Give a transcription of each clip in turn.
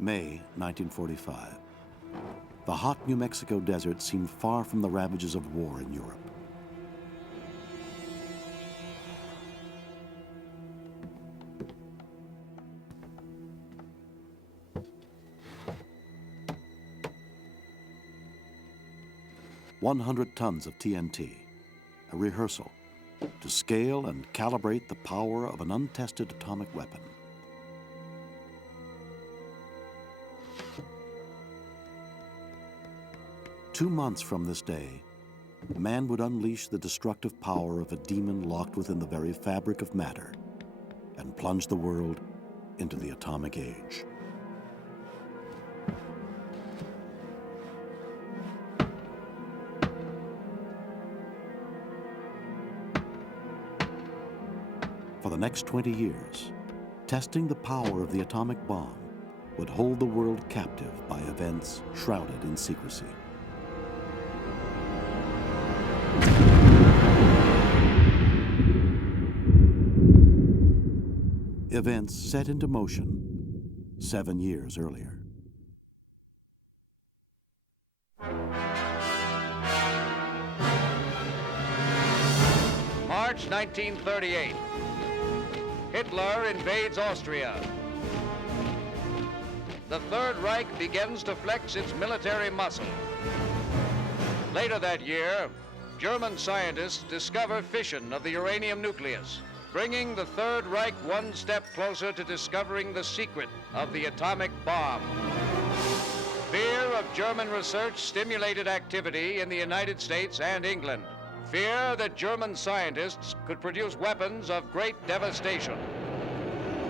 May 1945. The hot New Mexico desert seemed far from the ravages of war in Europe. "100 tons of TNT, a rehearsal to scale and calibrate the power of an untested atomic weapon." "2 months from this day, man would unleash the destructive power of a demon locked within the very fabric of matter and plunge the world into the atomic age." For the next 20 years, testing the power of the atomic bomb would hold the world captive by events shrouded in secrecy. Events set into motion 7 years earlier. March 1938. Hitler invades Austria. The Third Reich begins to flex its military muscle. Later that year, German scientists discover fission of the uranium nucleus, bringing the Third Reich one step closer to discovering the secret of the atomic bomb. Fear of German research stimulated activity in the United States and England. Fear that German scientists could produce weapons of great devastation.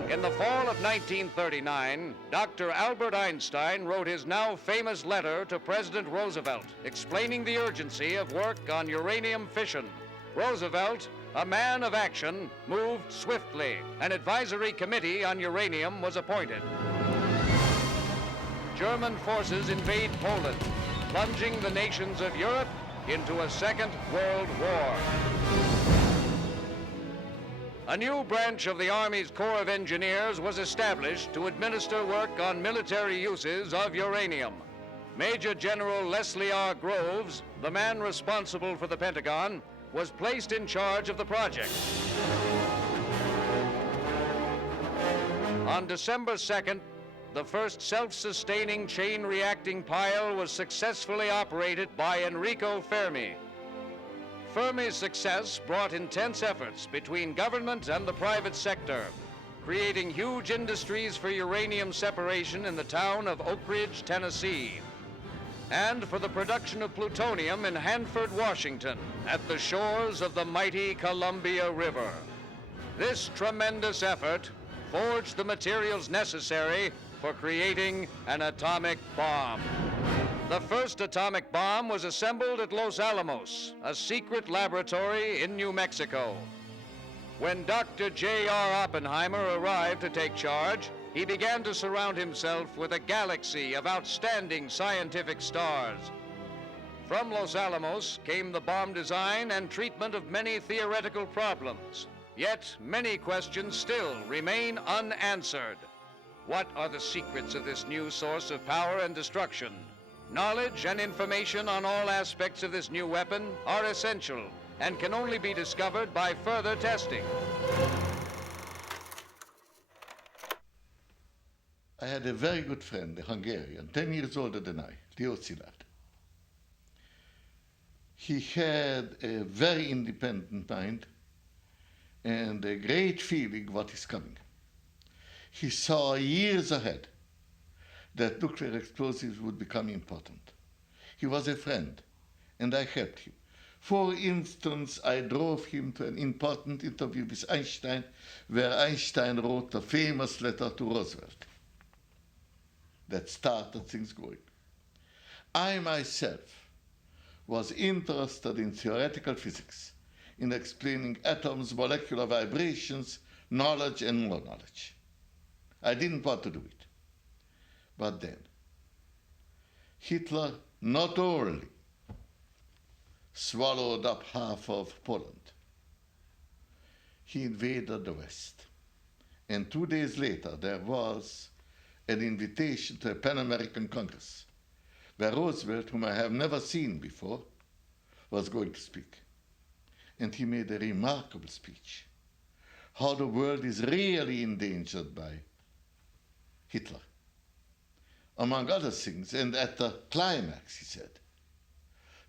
In the fall of 1939, Dr. Albert Einstein wrote his now famous letter to President Roosevelt, explaining the urgency of work on uranium fission. Roosevelt, a man of action, moved swiftly. An advisory committee on uranium was appointed. German forces invade Poland, plunging the nations of Europe into a Second World War. A new branch of the Army's Corps of Engineers was established to administer work on military uses of uranium. Major General Leslie R. Groves, the man responsible for the Pentagon, was placed in charge of the project. On December 2nd, the first self-sustaining chain-reacting pile was successfully operated by Enrico Fermi. Fermi's success brought intense efforts between government and the private sector, creating huge industries for uranium separation in the town of Oak Ridge, Tennessee, and for the production of plutonium in Hanford, Washington, at the shores of the mighty Columbia River. This tremendous effort forged the materials necessary for creating an atomic bomb. The first atomic bomb was assembled at Los Alamos, a secret laboratory in New Mexico. When Dr. J.R. Oppenheimer arrived to take charge, he began to surround himself with a galaxy of outstanding scientific stars. From Los Alamos came the bomb design and treatment of many theoretical problems. Yet many questions still remain unanswered. What are the secrets of this new source of power and destruction? Knowledge and information on all aspects of this new weapon are essential and can only be discovered by further testing. I had a very good friend, a Hungarian, 10 years older than I, Diocilat. He had a very independent mind and a great feeling what is coming. He saw years ahead that nuclear explosives would become important. He was a friend, and I helped him. For instance, I drove him to an important interview with Einstein, where Einstein wrote a famous letter to Roosevelt that started things going. I myself was interested in theoretical physics, in explaining atoms, molecular vibrations, knowledge, and more knowledge. I didn't want to do it. But then, Hitler not only swallowed up half of Poland, he invaded the West. And 2 days later, there was an invitation to a Pan-American Congress, where Roosevelt, whom I have never seen before, was going to speak. And he made a remarkable speech, how the world is really endangered by Hitler. Among other things, and at the climax, he said,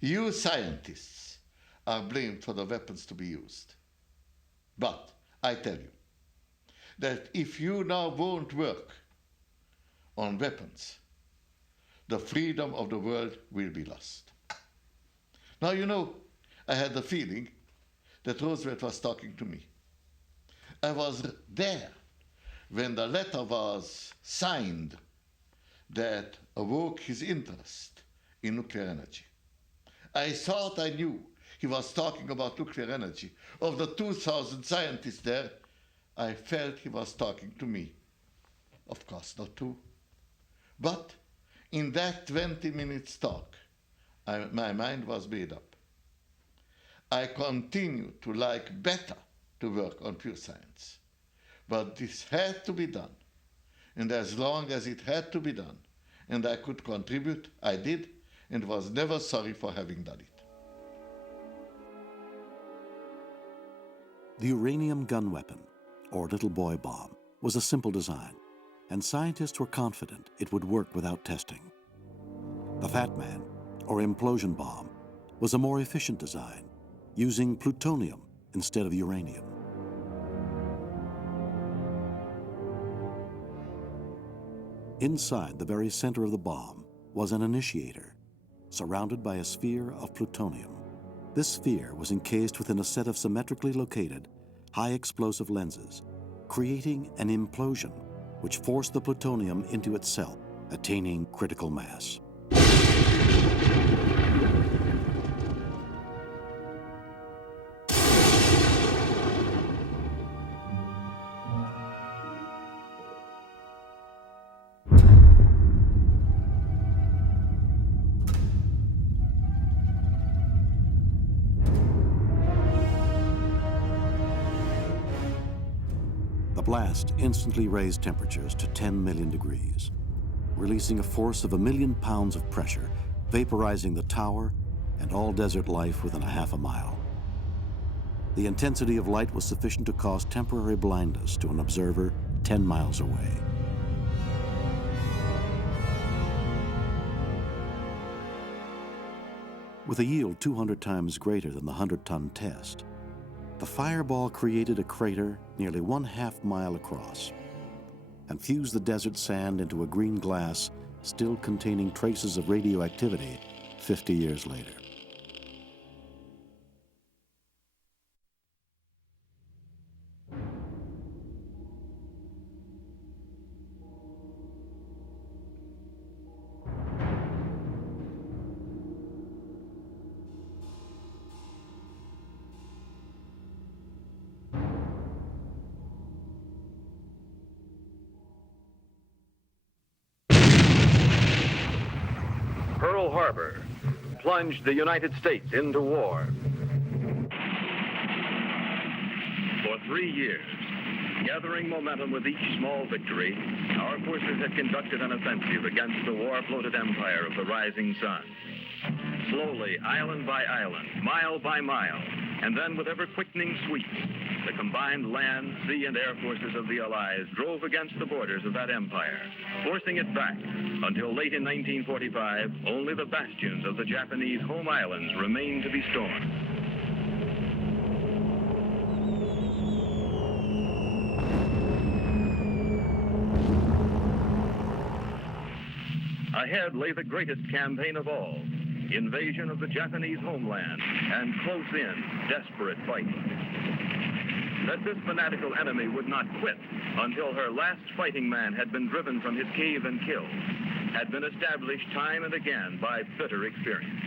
"You scientists are blamed for the weapons to be used. But I tell you that if you now won't work on weapons, the freedom of the world will be lost." Now, you know, I had the feeling that Roosevelt was talking to me. I was there when the letter was signed that awoke his interest in nuclear energy. I thought I knew he was talking about nuclear energy. Of the 2,000 scientists there, I felt he was talking to me. Of course, not true. But in that 20 minutes talk, my mind was made up. I continued to like better to work on pure science. But this had to be done. And as long as it had to be done, and I could contribute, I did, and was never sorry for having done it. The uranium gun weapon, or little boy bomb, was a simple design, and scientists were confident it would work without testing. The Fat Man, or implosion bomb, was a more efficient design, using plutonium instead of uranium. Inside the very center of the bomb was an initiator, surrounded by a sphere of plutonium. This sphere was encased within a set of symmetrically located, high-explosive lenses, creating an implosion which forced the plutonium into itself, attaining critical mass. The blast instantly raised temperatures to 10 million degrees, releasing a force of 1 million pounds of pressure, vaporizing the tower and all desert life within a half a mile. The intensity of light was sufficient to cause temporary blindness to an observer 10 miles away. With a yield 200 times greater than the 100-ton test, the fireball created a crater nearly 1/2 mile across and fused the desert sand into a green glass still containing traces of radioactivity 50 years later. Pearl Harbor plunged the United States into war. For 3 years, gathering momentum with each small victory, our forces had conducted an offensive against the war-bloated empire of the rising sun. Slowly, island by island, mile by mile, and then with ever-quickening sweeps, the combined land, sea, and air forces of the Allies drove against the borders of that empire, forcing it back until late in 1945, only the bastions of the Japanese home islands remained to be stormed. Ahead lay the greatest campaign of all, invasion of the Japanese homeland, and close-in, desperate fighting. That this fanatical enemy would not quit until her last fighting man had been driven from his cave and killed had been established time and again by bitter experience.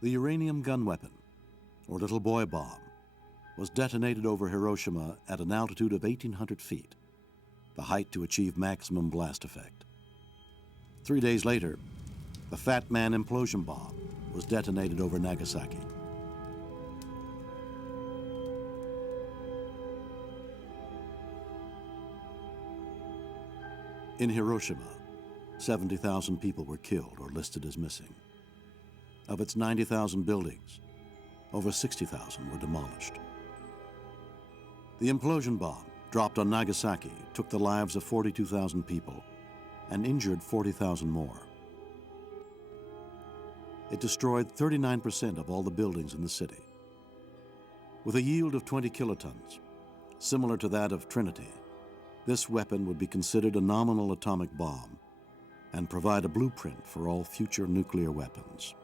The uranium gun weapon, or little boy bomb, was detonated over Hiroshima at an altitude of 1,800 feet, the height to achieve maximum blast effect. 3 days later, the Fat Man implosion bomb was detonated over Nagasaki. In Hiroshima, 70,000 people were killed or listed as missing. Of its 90,000 buildings, over 60,000 were demolished. The implosion bomb dropped on Nagasaki took the lives of 42,000 people and injured 40,000 more. It destroyed 39% of all the buildings in the city. With a yield of 20 kilotons, similar to that of Trinity, this weapon would be considered a nominal atomic bomb and provide a blueprint for all future nuclear weapons.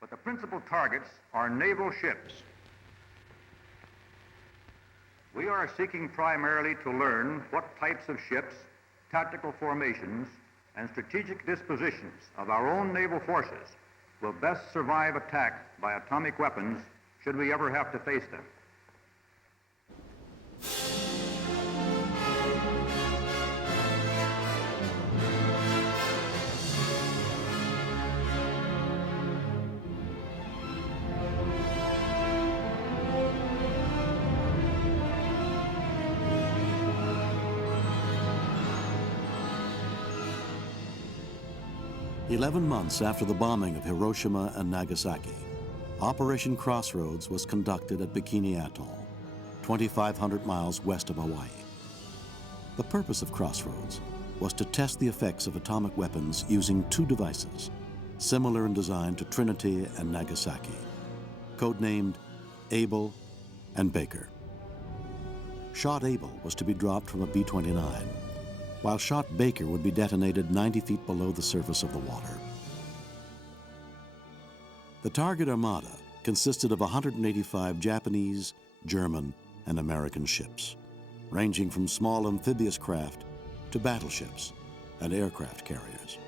But the principal targets are naval ships. We are seeking primarily to learn what types of ships, tactical formations, and strategic dispositions of our own naval forces will best survive attack by atomic weapons should we ever have to face them. Eleven months after the bombing of Hiroshima and Nagasaki, Operation Crossroads was conducted at Bikini Atoll, 2,500 miles west of Hawaii. The purpose of Crossroads was to test the effects of atomic weapons using two devices, similar in design to Trinity and Nagasaki, codenamed Able and Baker. Shot Able was to be dropped from a B-29, while Shot Baker would be detonated 90 feet below the surface of the water. The target armada consisted of 185 Japanese, German, and American ships, ranging from small amphibious craft to battleships and aircraft carriers.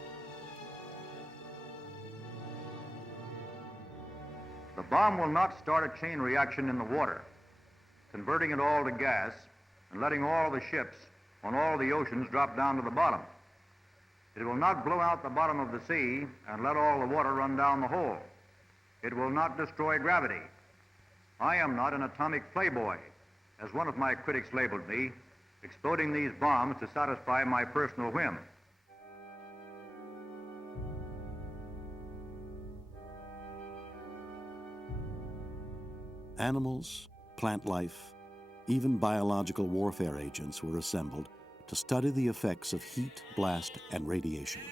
The bomb will not start a chain reaction in the water, converting it all to gas and letting all the ships on all the oceans drop down to the bottom. It will not blow out the bottom of the sea and let all the water run down the hole. It will not destroy gravity. I am not an atomic playboy, as one of my critics labeled me, exploding these bombs to satisfy my personal whim. Animals, plant life, even biological warfare agents were assembled to study the effects of heat, blast, and radiation.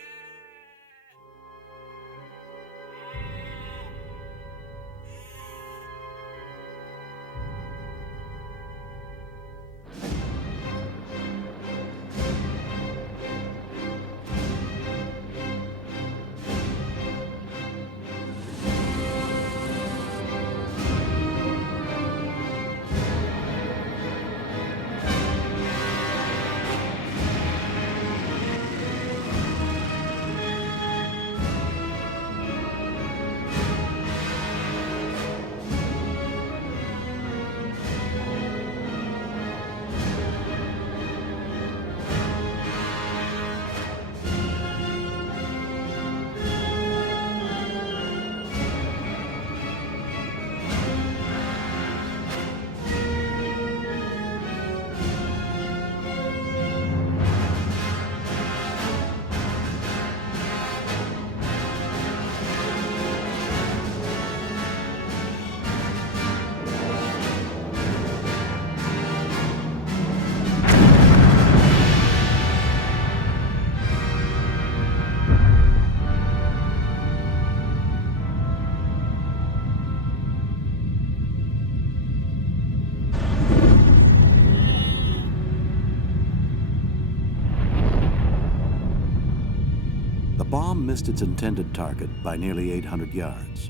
The bomb missed its intended target by nearly 800 yards.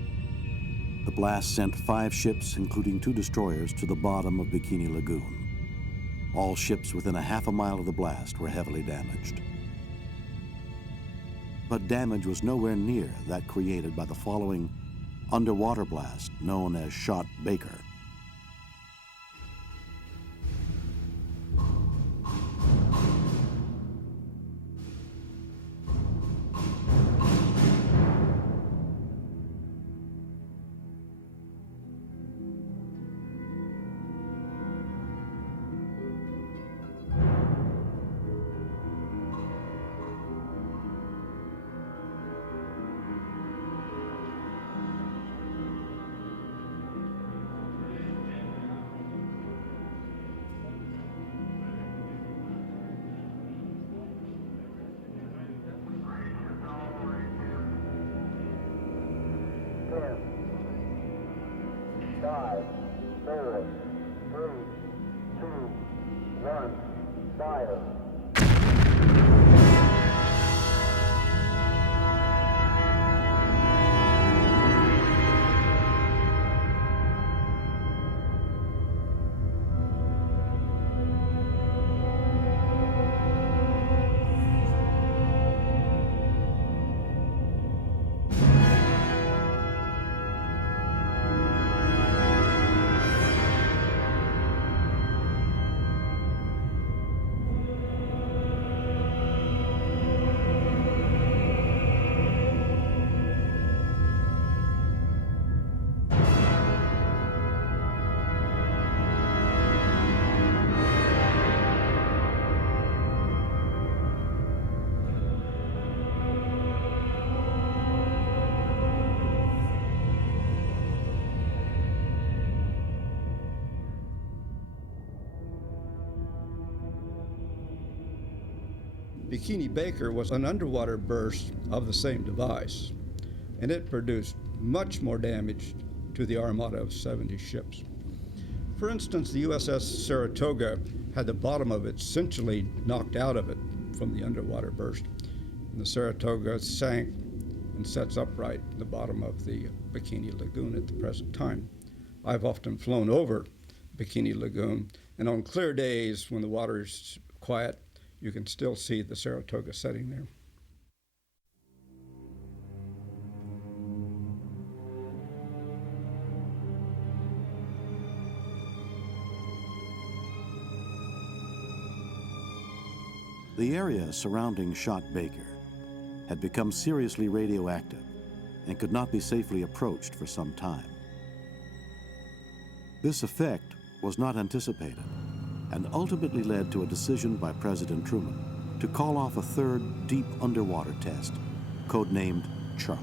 The blast sent 5 ships, including 2 destroyers, to the bottom of Bikini Lagoon. All ships within a half a mile of the blast were heavily damaged. but damage was nowhere near that created by the following underwater blast known as Shot Baker. Bikini Baker was an underwater burst of the same device, and it produced much more damage to the armada of 70 ships. For instance, the USS Saratoga had the bottom of it essentially knocked out of it from the underwater burst. And the Saratoga sank and sets upright in the bottom of the Bikini Lagoon at the present time. I've often flown over Bikini Lagoon, and on clear days when the water is quiet, you can still see the Saratoga setting there. The area surrounding Shot Baker had become seriously radioactive and could not be safely approached for some time. This effect was not anticipated and ultimately led to a decision by President Truman to call off a third deep underwater test, codenamed Charlie.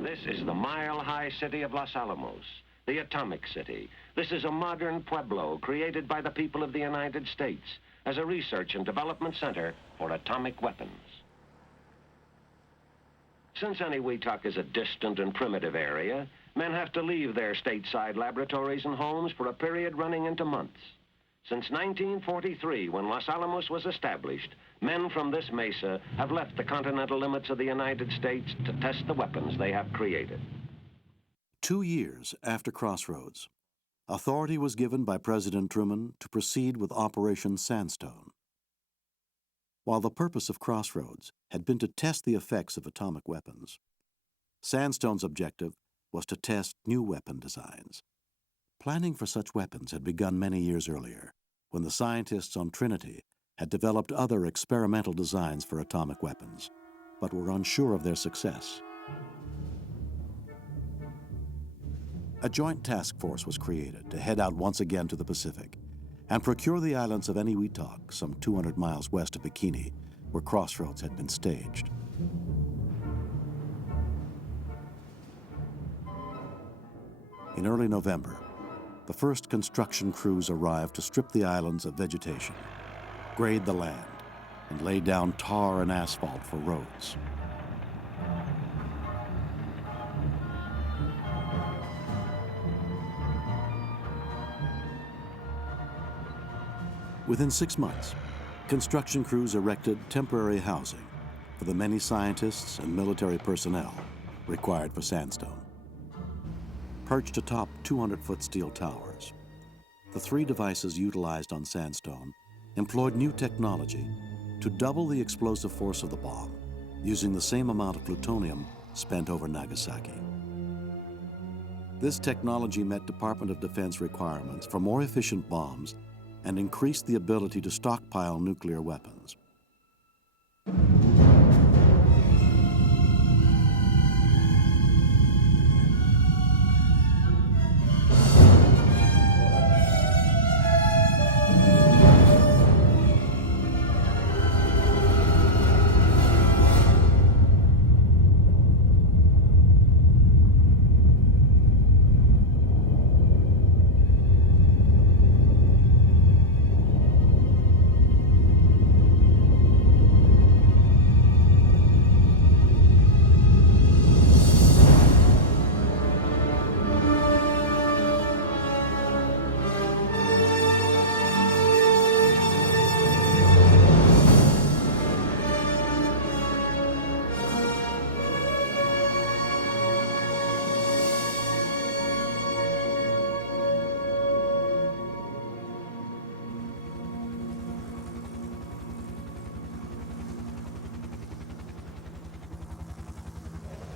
This is the mile-high city of Los Alamos, the atomic city. This is a modern pueblo created by the people of the United States as a research and development center for atomic weapons. Since Eniwetok is a distant and primitive area, men have to leave their stateside laboratories and homes for a period running into months. Since 1943, when Los Alamos was established, men from this mesa have left the continental limits of the United States to test the weapons they have created. 2 years after Crossroads, authority was given by President Truman to proceed with Operation Sandstone. While the purpose of Crossroads had been to test the effects of atomic weapons, Sandstone's objective was to test new weapon designs. Planning for such weapons had begun many years earlier, when the scientists on Trinity had developed other experimental designs for atomic weapons, but were unsure of their success. A joint task force was created to head out once again to the Pacific and procure the islands of Eniwetok, some 200 miles west of Bikini, where Crossroads had been staged. In early November, the first construction crews arrived to strip the islands of vegetation, grade the land, and lay down tar and asphalt for roads. Within 6 months, construction crews erected temporary housing for the many scientists and military personnel required for Sandstone. Perched atop 200-foot steel towers, the 3 devices utilized on Sandstone employed new technology to double the explosive force of the bomb, using the same amount of plutonium spent over Nagasaki. This technology met Department of Defense requirements for more efficient bombs and increased the ability to stockpile nuclear weapons.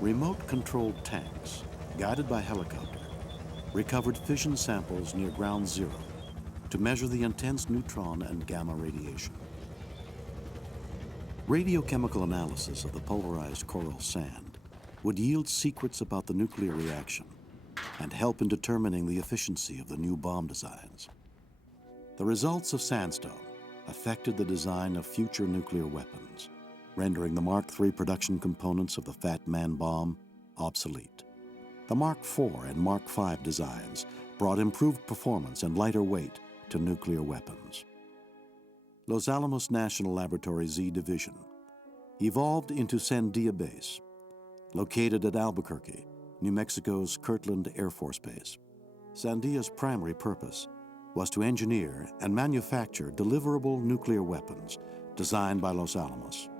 Remote-controlled tanks, guided by helicopter, recovered fission samples near ground zero to measure the intense neutron and gamma radiation. Radiochemical analysis of the pulverized coral sand would yield secrets about the nuclear reaction and help in determining the efficiency of the new bomb designs. The results of Sandstone affected the design of future nuclear weapons, rendering the Mark III production components of the Fat Man bomb obsolete. The Mark IV and Mark V designs brought improved performance and lighter weight to nuclear weapons. Los Alamos National Laboratory Z Division evolved into Sandia Base, located at Albuquerque, New Mexico's Kirtland Air Force Base. Sandia's primary purpose was to engineer and manufacture deliverable nuclear weapons designed by Los Alamos.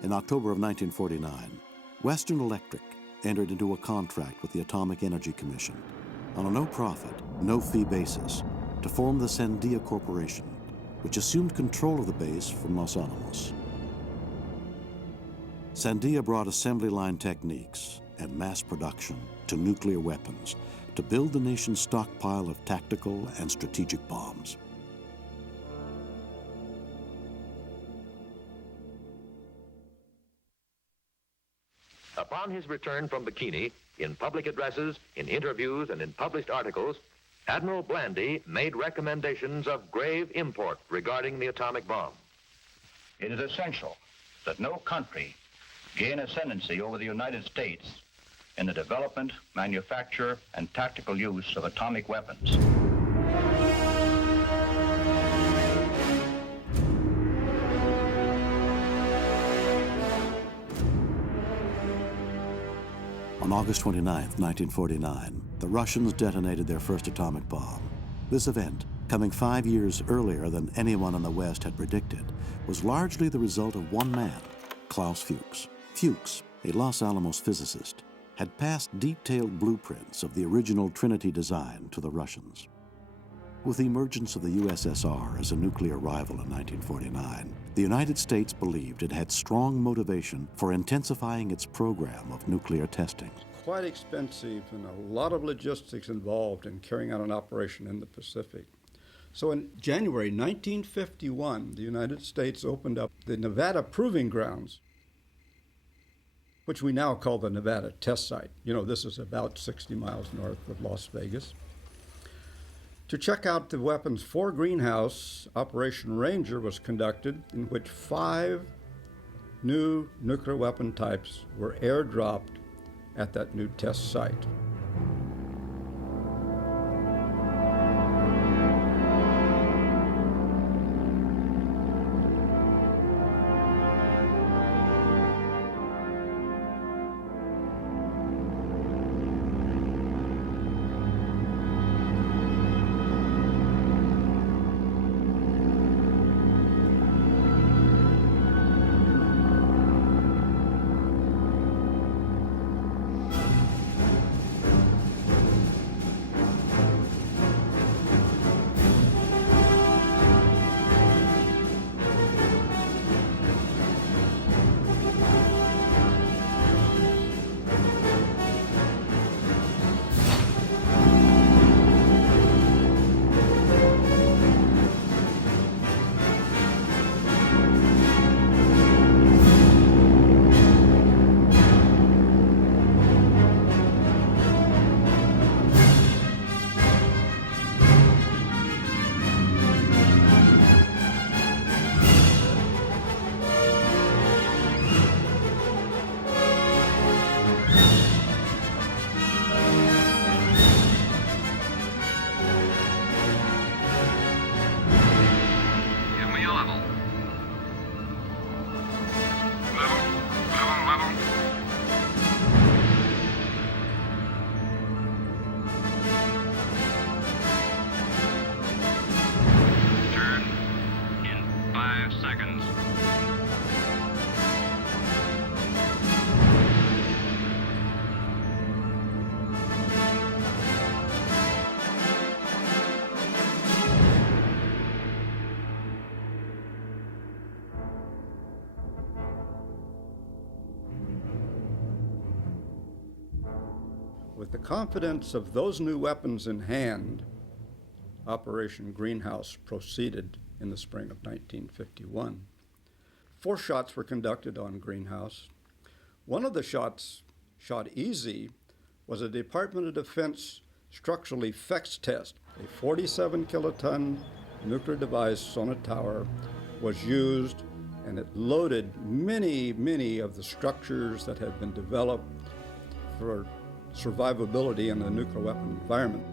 In October of 1949, Western Electric entered into a contract with the Atomic Energy Commission on a no-profit, no-fee basis to form the Sandia Corporation, which assumed control of the base from Los Alamos. Sandia brought assembly line techniques and mass production to nuclear weapons to build the nation's stockpile of tactical and strategic bombs. Upon his return from Bikini, in public addresses, in interviews, and in published articles, Admiral Blandy made recommendations of grave import regarding the atomic bomb. It is essential that no country gain ascendancy over the United States in the development, manufacture, and tactical use of atomic weapons. On August 29, 1949, the Russians detonated their first atomic bomb. This event, coming 5 years earlier than anyone in the West had predicted, was largely the result of one man, Klaus Fuchs. Fuchs, a Los Alamos physicist, had passed detailed blueprints of the original Trinity design to the Russians. With the emergence of the USSR as a nuclear rival in 1949, the United States believed it had strong motivation for intensifying its program of nuclear testing. Quite expensive and a lot of logistics involved in carrying out an operation in the Pacific. So in January 1951, the United States opened up the Nevada Proving Grounds, which we now call the Nevada Test Site. You know, this is about 60 miles north of Las Vegas. To check out the weapons for Greenhouse, Operation Ranger was conducted, in which 5 new nuclear weapon types were airdropped at that new test site. With the confidence of those new weapons in hand, Operation Greenhouse proceeded in the spring of 1951. 4 shots were conducted on Greenhouse. One of the shots, shot easy, was a Department of Defense structural effects test. A 47-kiloton nuclear device on a tower was used, and it loaded many of the structures that had been developed for survivability in the nuclear weapon environment.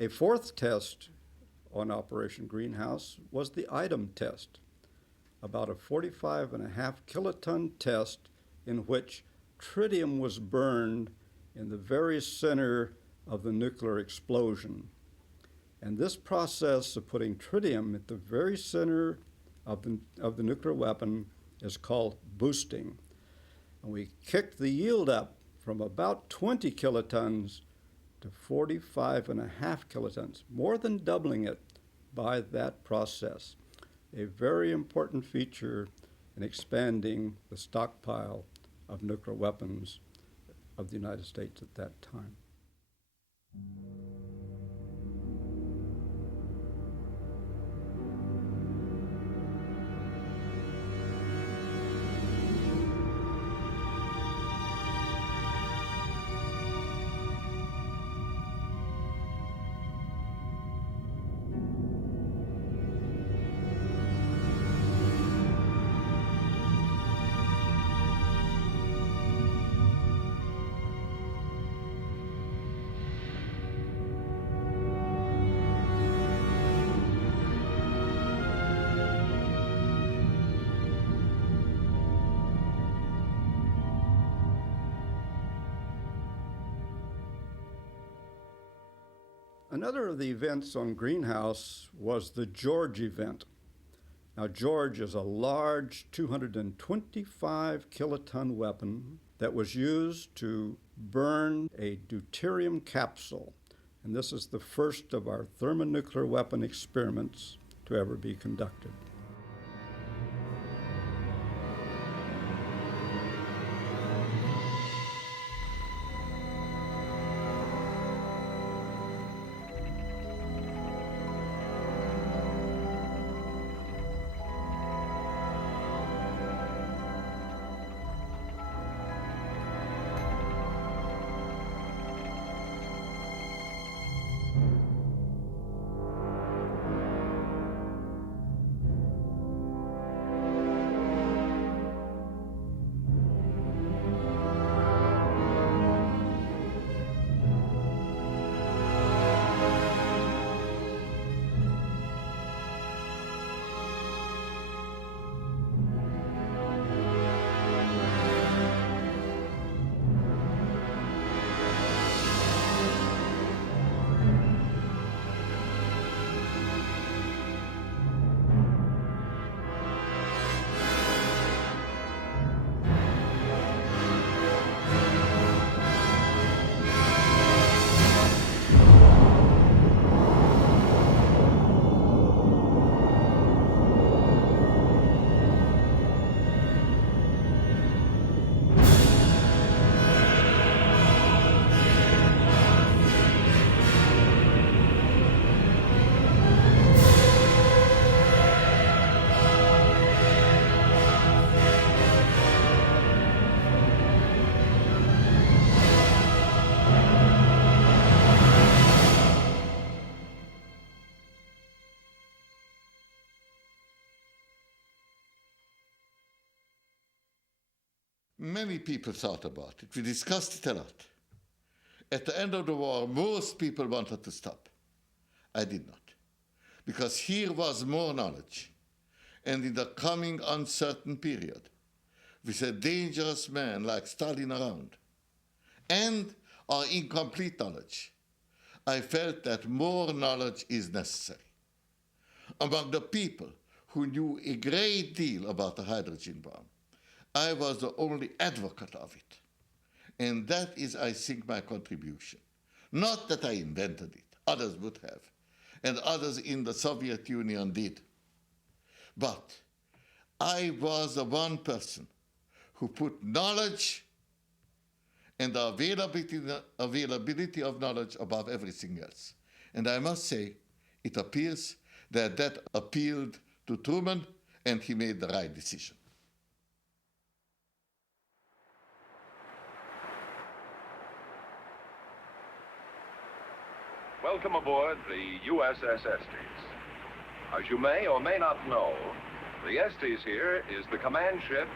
A 4th test on Operation Greenhouse was the item test, about a 45.5 kiloton test in which tritium was burned in the very center of the nuclear explosion. And this process of putting tritium at the very center of the nuclear weapon is called boosting. And we kicked the yield up from about 20 kilotons to 45.5 kilotons, more than doubling it by that process. A very important feature in expanding the stockpile of nuclear weapons of the United States at that time. Another of the events on Greenhouse was the George event. Now, George is a large 225 kiloton weapon that was used to burn a deuterium capsule. And this is the first of our thermonuclear weapon experiments to ever be conducted. Many people thought about it. We discussed it a lot. At the end of the war, most people wanted to stop. I did not. Because here was more knowledge. And in the coming uncertain period, with a dangerous man like Stalin around, and our incomplete knowledge, I felt that more knowledge is necessary. Among the people who knew a great deal about the hydrogen bomb, I was the only advocate of it. And that is, I think, my contribution. Not that I invented it. Others would have. And others in the Soviet Union did. But I was the one person who put knowledge and the availability of knowledge above everything else. And I must say, it appears that that appealed to Truman, and he made the right decision. Welcome aboard the USS Estes. As you may or may not know, the Estes here is the command ship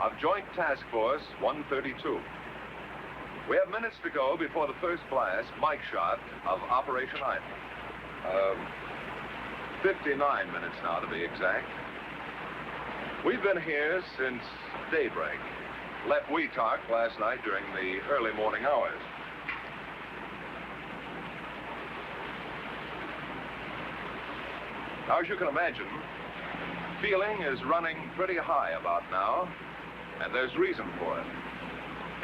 of Joint Task Force 132. We have minutes to go before the first blast, mic shot, of Operation Island. 59 minutes now, to be exact. We've been here since daybreak. Left Weetalk last night during the early morning hours. Now, as you can imagine, feeling is running pretty high about now, and there's reason for it.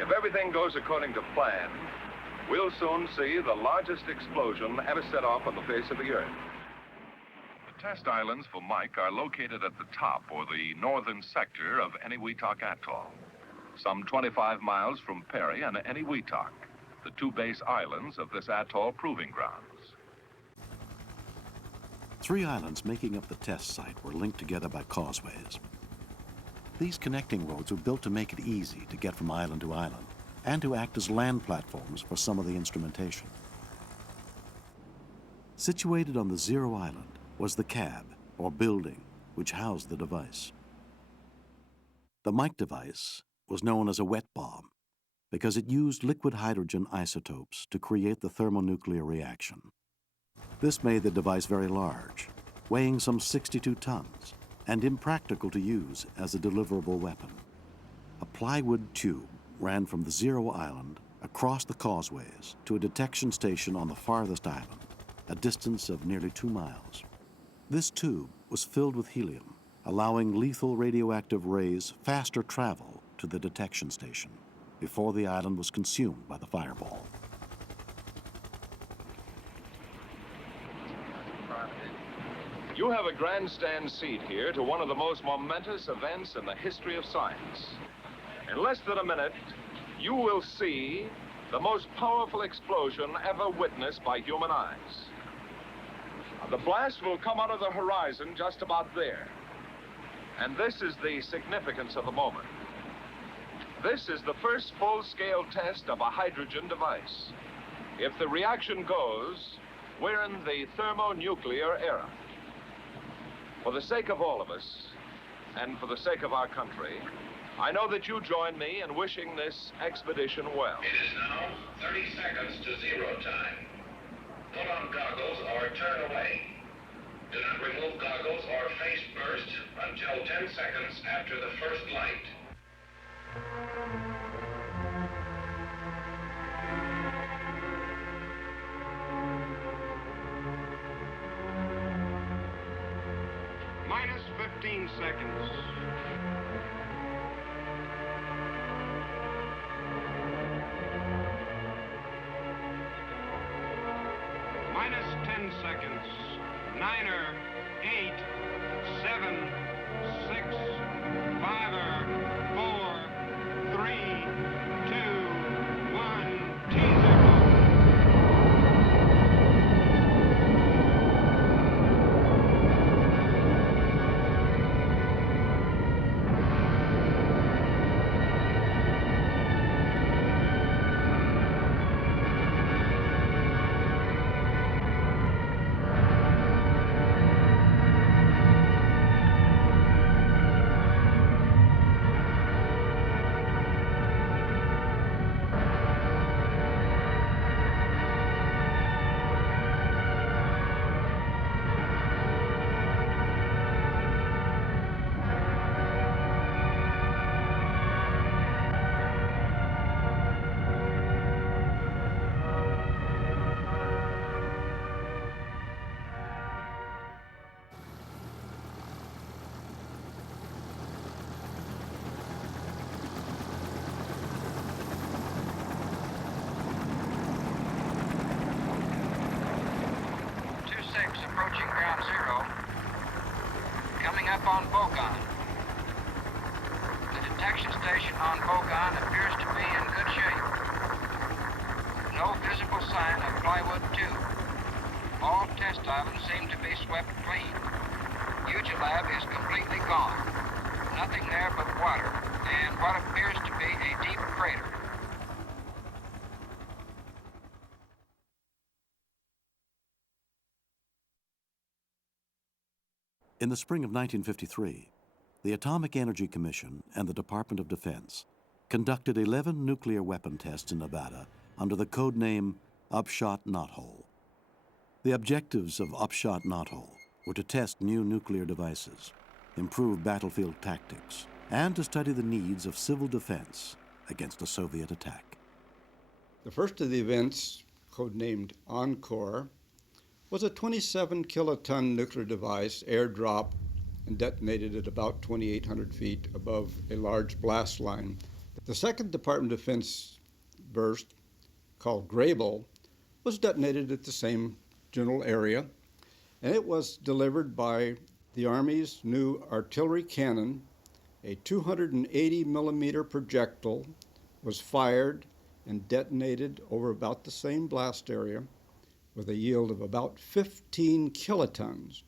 If everything goes according to plan, we'll soon see the largest explosion ever set off on the face of the Earth. The test islands for Mike are located at the top, or the northern sector, of Eniwetok Atoll, some 25 miles from Perry and Eniwetok, the two base islands of this atoll proving grounds. 3 islands making up the test site were linked together by causeways. These connecting roads were built to make it easy to get from island to island and to act as land platforms for some of the instrumentation. Situated on the Zero Island was the cab, or building, which housed the device. The Mike device was known as a wet bomb because it used liquid hydrogen isotopes to create the thermonuclear reaction. This made the device very large, weighing some 62 tons, and impractical to use as a deliverable weapon. A plywood tube ran from the Zero Island across the causeways to a detection station on the farthest island, a distance of nearly 2 miles. This tube was filled with helium, allowing lethal radioactive rays faster travel to the detection station before the island was consumed by the fireball. You have a grandstand seat here to one of the most momentous events in the history of science. In less than a minute, you will see the most powerful explosion ever witnessed by human eyes. The blast will come out of the horizon just about there. And this is the significance of the moment. This is the first full-scale test of a hydrogen device. If the reaction goes, we're in the thermonuclear era. For the sake of all of us, and for the sake of our country, I know that you join me in wishing this expedition well. It is now 30 seconds to 0 time. Put on goggles or turn away. Do not remove goggles or face burst until 10 seconds after the first light. Minus 15 seconds. Minus 10 seconds. 9, 8, 7, 6, 5, 4, 3, 2, 1, T0. Approaching ground zero, coming up on Bogon. The detection station on Bogon appears to be in good shape. No visible sign of plywood tube. All test islands seem to be swept clean. Ugilab is completely gone. Nothing there but water and what appears to be a deep crater. In the spring of 1953, the Atomic Energy Commission and the Department of Defense conducted 11 nuclear weapon tests in Nevada under the code name Upshot Knothole. The objectives of Upshot Knothole were to test new nuclear devices, improve battlefield tactics, and to study the needs of civil defense against a Soviet attack. The first of the events, codenamed Encore, was a 27-kiloton nuclear device airdropped and detonated at about 2,800 feet above a large blast line. The second Department of Defense burst, called Grable, was detonated at the same general area, and it was delivered by the Army's new artillery cannon. A 280-millimeter projectile was fired and detonated over about the same blast area with a yield of about 15 kilotons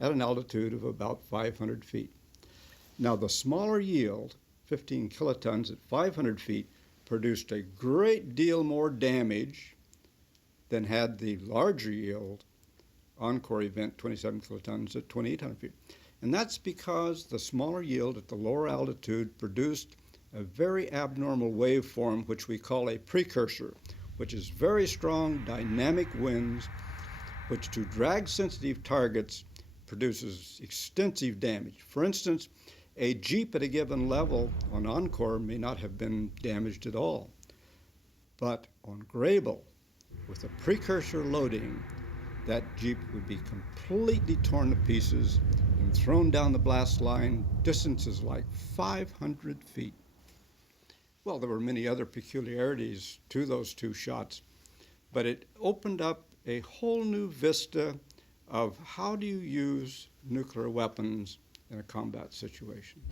at an altitude of about 500 feet. Now, the smaller yield, 15 kilotons at 500 feet, produced a great deal more damage than had the larger yield Encore event, 27 kilotons at 2,800 feet. And that's because the smaller yield at the lower altitude produced a very abnormal waveform, which we call a precursor, which is very strong dynamic winds, which to drag-sensitive targets produces extensive damage. For instance, a Jeep at a given level on Encore may not have been damaged at all. But on Grable, with a precursor loading, that Jeep would be completely torn to pieces and thrown down the blast line distances like 500 feet. Well, there were many other peculiarities to those two shots, but it opened up a whole new vista of how do you use nuclear weapons in a combat situation.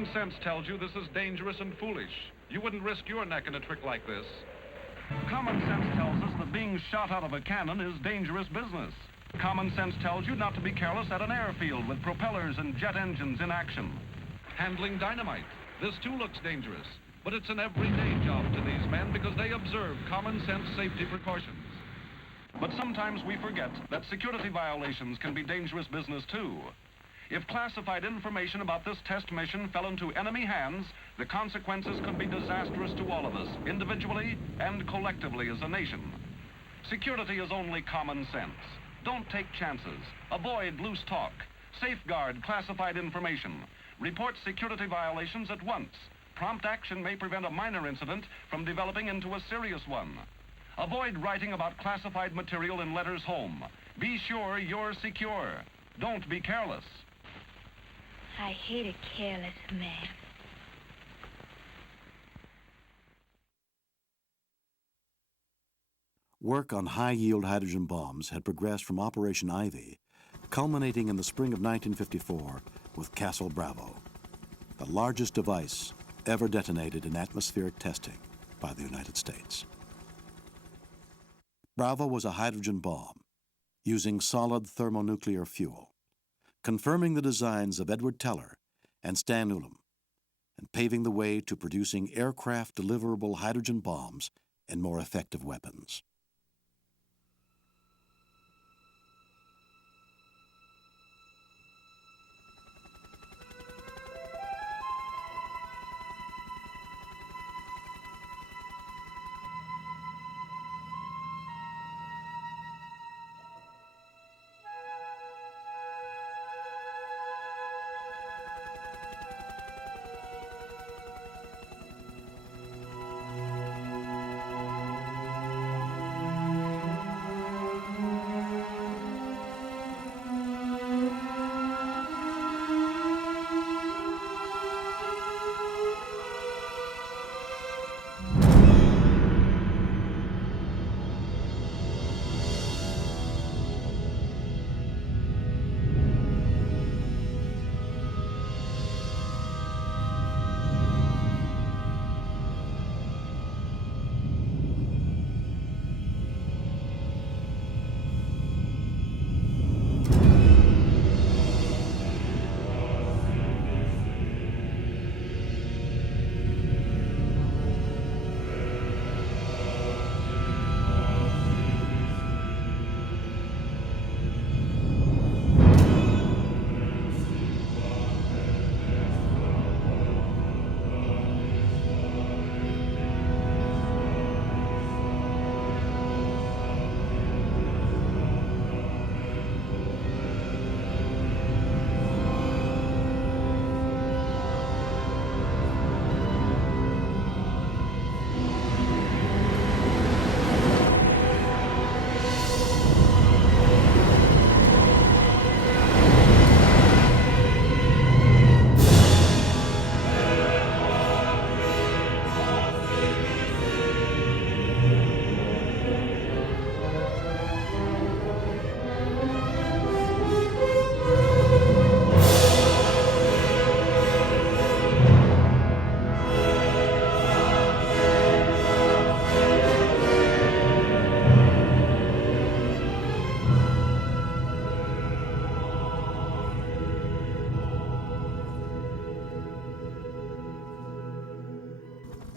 Common sense tells you this is dangerous and foolish. You wouldn't risk your neck in a trick like this. Common sense tells us that being shot out of a cannon is dangerous business. Common sense tells you not to be careless at an airfield with propellers and jet engines in action. Handling dynamite. This too looks dangerous, but it's an everyday job to these men because they observe common sense safety precautions. But sometimes we forget that security violations can be dangerous business too. If classified information about this test mission fell into enemy hands, the consequences could be disastrous to all of us, individually and collectively as a nation. Security is only common sense. Don't take chances. Avoid loose talk. Safeguard classified information. Report security violations at once. Prompt action may prevent a minor incident from developing into a serious one. Avoid writing about classified material in letters home. Be sure you're secure. Don't be careless. I hate a careless man. Work on high-yield hydrogen bombs had progressed from Operation Ivy, culminating in the spring of 1954 with Castle Bravo, the largest device ever detonated in atmospheric testing by the United States. Bravo was a hydrogen bomb using solid thermonuclear fuel, confirming the designs of Edward Teller and Stan Ulam, and paving the way to producing aircraft-deliverable hydrogen bombs and more effective weapons.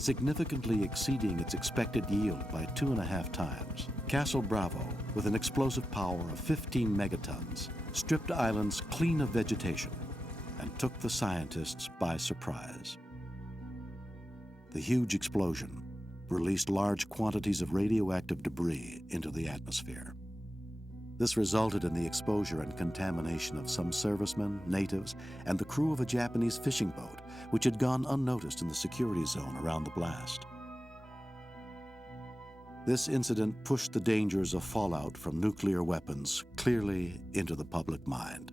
significantly exceeding its expected yield by 2.5 times. Castle Bravo, with an explosive power of 15 megatons, stripped islands clean of vegetation and took the scientists by surprise. The huge explosion released large quantities of radioactive debris into the atmosphere. This resulted in the exposure and contamination of some servicemen, natives, and the crew of a Japanese fishing boat, which had gone unnoticed in the security zone around the blast. This incident pushed the dangers of fallout from nuclear weapons clearly into the public mind.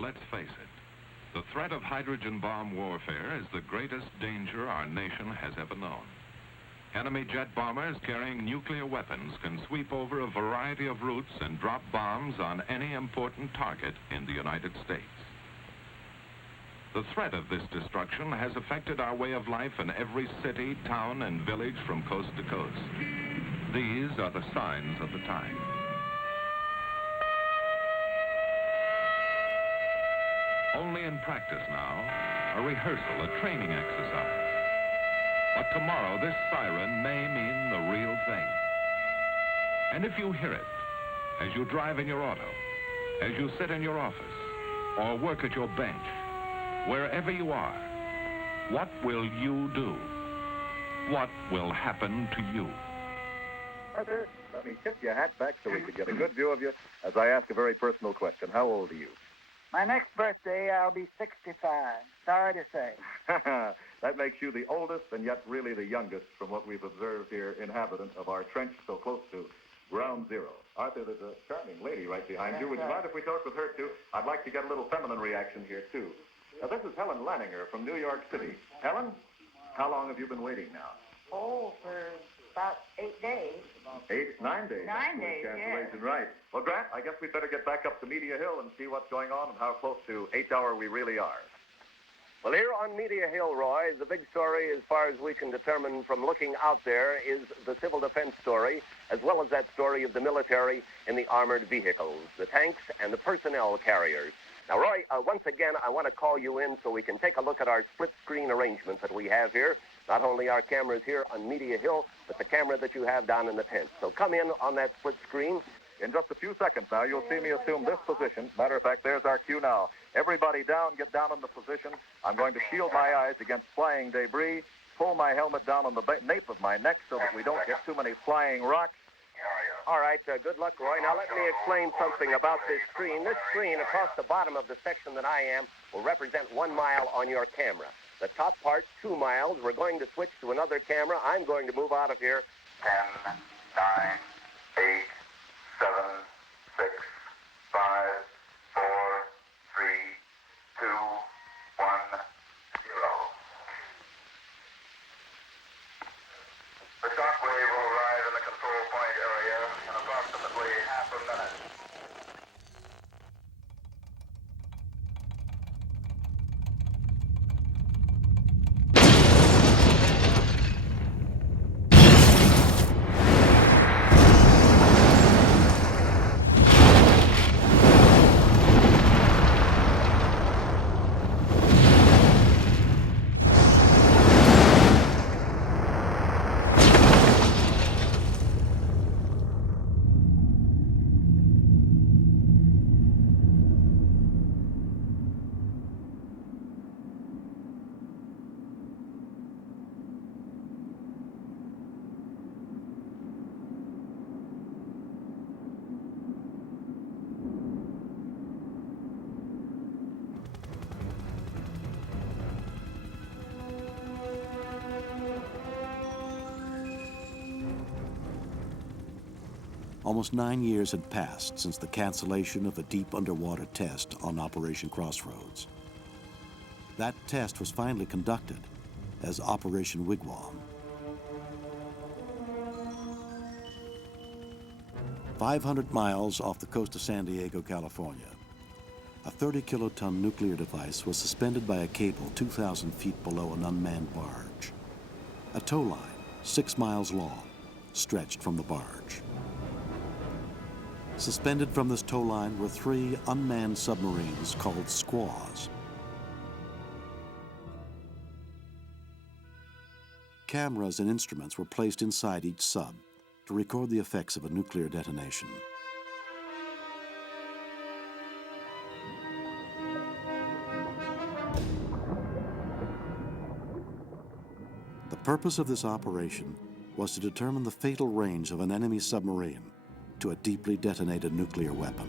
Let's face it, the threat of hydrogen bomb warfare is the greatest danger our nation has ever known. Enemy jet bombers carrying nuclear weapons can sweep over a variety of routes and drop bombs on any important target in the United States. The threat of this destruction has affected our way of life in every city, town, and village from coast to coast. These are the signs of the time. Only in practice now, a rehearsal, a training exercise. But tomorrow, this siren may mean the real thing. And if you hear it, as you drive in your auto, as you sit in your office, or work at your bench, wherever you are, what will you do? What will happen to you? Arthur, let me tip your hat back so we can get a good view of you as I ask a very personal question. How old are you? My next birthday, I'll be 65. Sorry to say. That makes you the oldest and yet really the youngest from what we've observed here, inhabitant of our trench so close to ground zero. Arthur, there's a charming lady right behind you. Would you mind if we talk with her, too? I'd like to get a little feminine reaction here, too. Now, this is Helen Lanninger from New York City. Helen, how long have you been waiting now? Oh, for about 8 days. 9 days. 9 days, Cancellation, right. Well, Grant, I guess we'd better get back up to Media Hill and see what's going on and how close to 8th hour we really are. Well, here on Media Hill, Roy, the big story, as far as we can determine from looking out there, is the civil defense story, as well as that story of the military and the armored vehicles, the tanks and the personnel carriers. Now, Roy, once again, I want to call you in so we can take a look at our split-screen arrangement that we have here. Not only our cameras here on Media Hill, but the camera that you have down in the tent. So come in on that split screen. In just a few seconds now, you'll see me assume this position. Matter of fact, there's our cue now. Everybody down, get down in the position. I'm going to shield my eyes against flying debris, pull my helmet down on the nape of my neck so that we don't get too many flying rocks. All right, good luck, Roy. Now let me explain something about this screen. This screen across the bottom of the section that I am will represent 1 mile on your camera. The top part, 2 miles. We're going to switch to another camera. I'm going to move out of here. 10, 9, 8, 7, 6, 5, 4, 3, 2, 1, 0. The shockwave will arrive in the control point area in approximately half a minute. Almost 9 years had passed since the cancellation of a deep underwater test on Operation Crossroads. That test was finally conducted as Operation Wigwam. 500 miles off the coast of San Diego, California, a 30-kiloton nuclear device was suspended by a cable 2,000 feet below an unmanned barge. A tow line, 6 miles long, stretched from the barge. Suspended from this tow line were 3 unmanned submarines called squaws. Cameras and instruments were placed inside each sub to record the effects of a nuclear detonation. The purpose of this operation was to determine the fatal range of an enemy submarine to a deeply detonated nuclear weapon.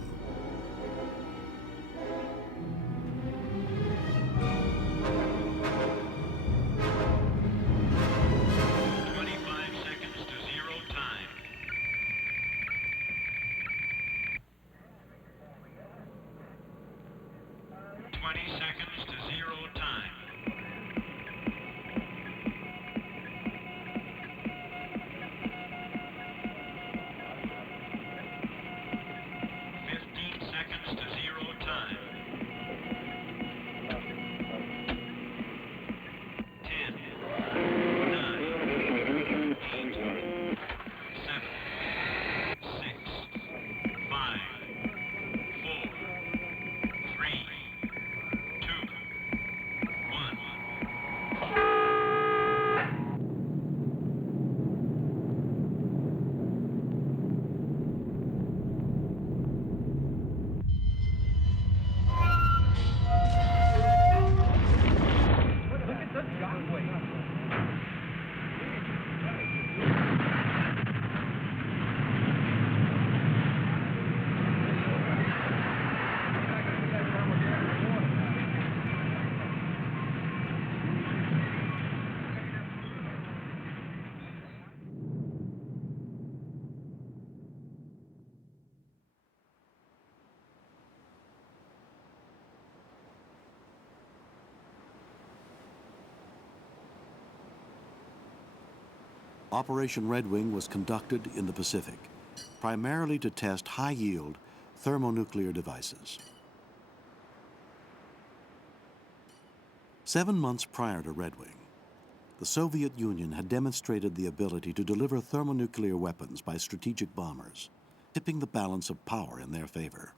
Operation Red Wing was conducted in the Pacific, primarily to test high-yield thermonuclear devices. 7 months prior to Red Wing, the Soviet Union had demonstrated the ability to deliver thermonuclear weapons by strategic bombers, tipping the balance of power in their favor.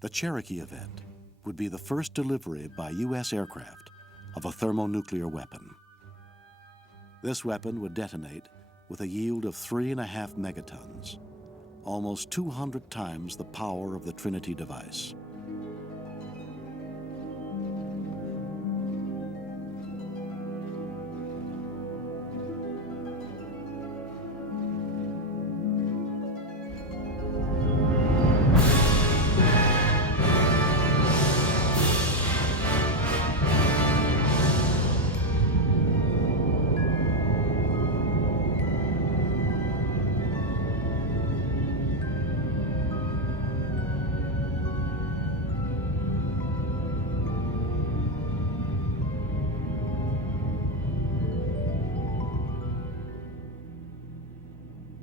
The Cherokee event would be the first delivery by U.S. aircraft of a thermonuclear weapon. This weapon would detonate with a yield of 3.5 megatons, almost 200 times the power of the Trinity device.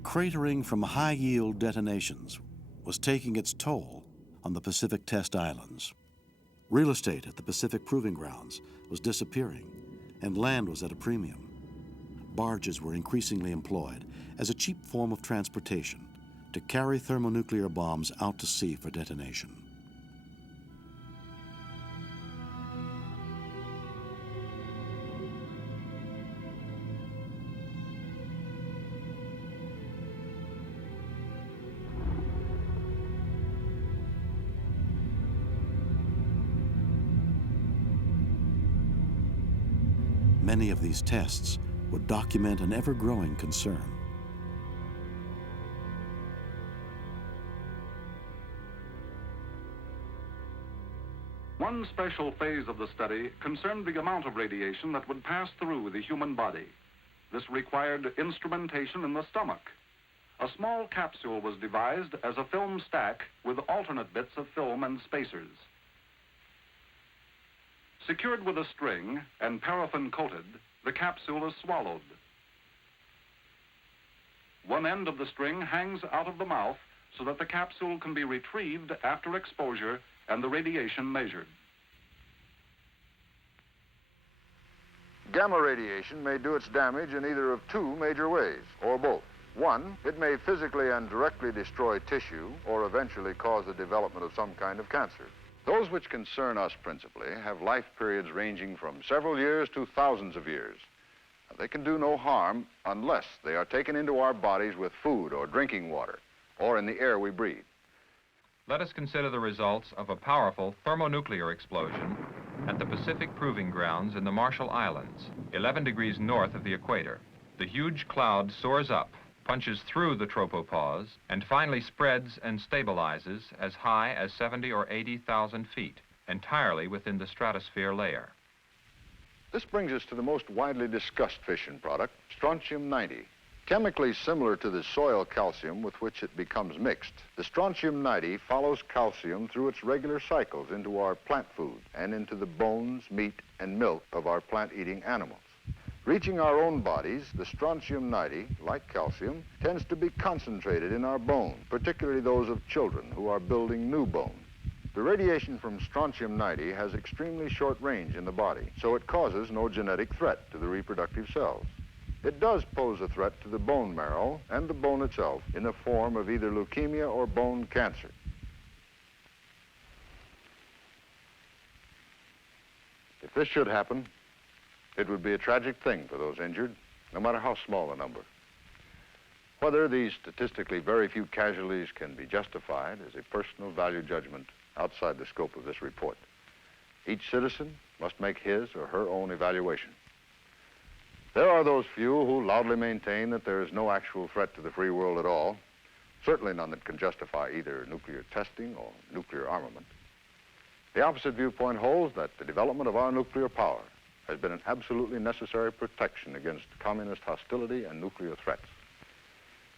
Cratering from high-yield detonations was taking its toll on the Pacific Test Islands. Real estate at the Pacific Proving Grounds was disappearing, and land was at a premium. Barges were increasingly employed as a cheap form of transportation to carry thermonuclear bombs out to sea for detonation. Many of these tests would document an ever-growing concern. One special phase of the study concerned the amount of radiation that would pass through the human body. This required instrumentation in the stomach. a small capsule was devised as a film stack with alternate bits of film and spacers. Secured with a string and paraffin coated, the capsule is swallowed. One end of the string hangs out of the mouth so that the capsule can be retrieved after exposure and the radiation measured. Gamma radiation may do its damage in either of two major ways, or both. One, it may physically and directly destroy tissue or eventually cause the development of some kind of cancer. Those which concern us principally have life periods ranging from several years to thousands of years. They can do no harm unless they are taken into our bodies with food or drinking water, or in the air we breathe. Let us consider the results of a powerful thermonuclear explosion at the Pacific Proving Grounds in the Marshall Islands, 11 degrees north of the equator. The huge cloud soars up, punches through the tropopause, and finally spreads and stabilizes as high as 70 or 80,000 feet, entirely within the stratosphere layer. This brings us to the most widely discussed fission product, strontium-90. Chemically similar to the soil calcium with which it becomes mixed, the strontium-90 follows calcium through its regular cycles into our plant food and into the bones, meat, and milk of our plant-eating animals. Reaching our own bodies, the strontium-90, like calcium, tends to be concentrated in our bone, particularly those of children who are building new bone. The radiation from strontium-90 has extremely short range in the body, so it causes no genetic threat to the reproductive cells. It does pose a threat to the bone marrow and the bone itself in the form of either leukemia or bone cancer. If this should happen, it would be a tragic thing for those injured, no matter how small the number. Whether these statistically very few casualties can be justified is a personal value judgment outside the scope of this report. Each citizen must make his or her own evaluation. There are those few who loudly maintain that there is no actual threat to the free world at all, certainly none that can justify either nuclear testing or nuclear armament. The opposite viewpoint holds that the development of our nuclear power has been an absolutely necessary protection against communist hostility and nuclear threats.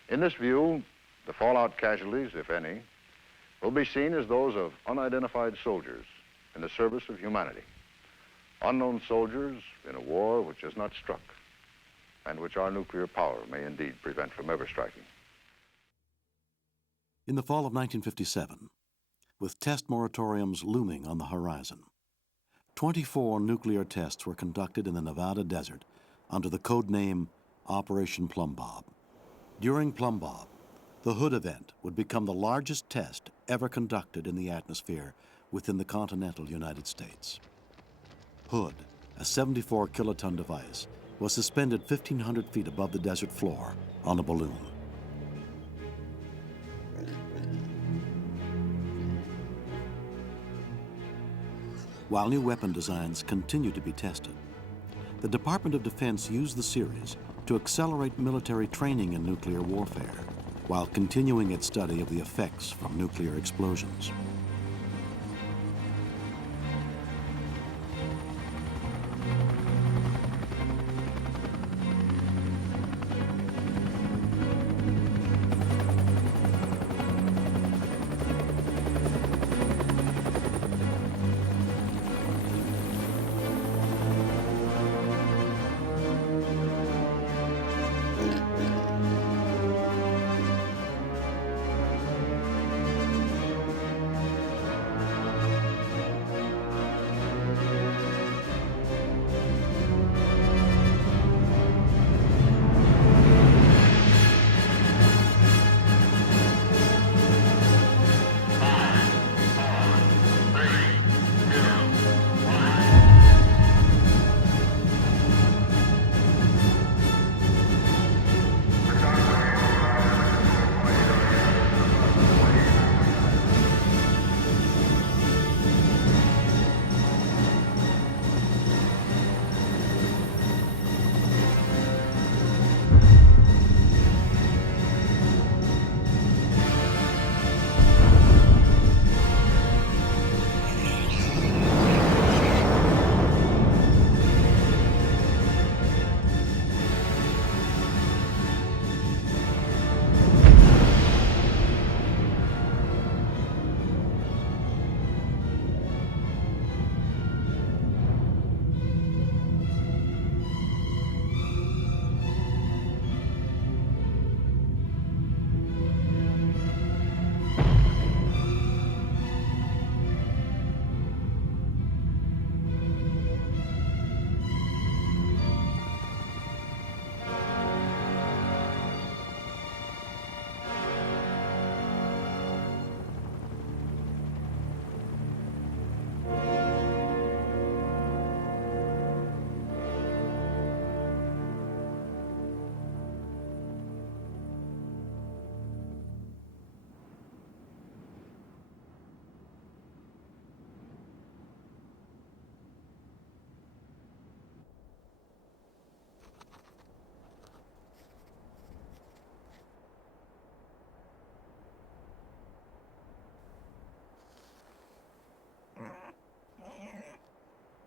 In this view, the fallout casualties, if any, will be seen as those of unidentified soldiers in the service of humanity. Unknown soldiers in a war which has not struck, and which our nuclear power may indeed prevent from ever striking. In the fall of 1957, with test moratoriums looming on the horizon, 24 nuclear tests were conducted in the Nevada desert under the code name Operation Plum Bob. During Plum Bob, the Hood event would become the largest test ever conducted in the atmosphere within the continental United States. Hood, a 74-kiloton device, was suspended 1,500 feet above the desert floor on a balloon. While new weapon designs continue to be tested, the Department of Defense used the series to accelerate military training in nuclear warfare while continuing its study of the effects from nuclear explosions.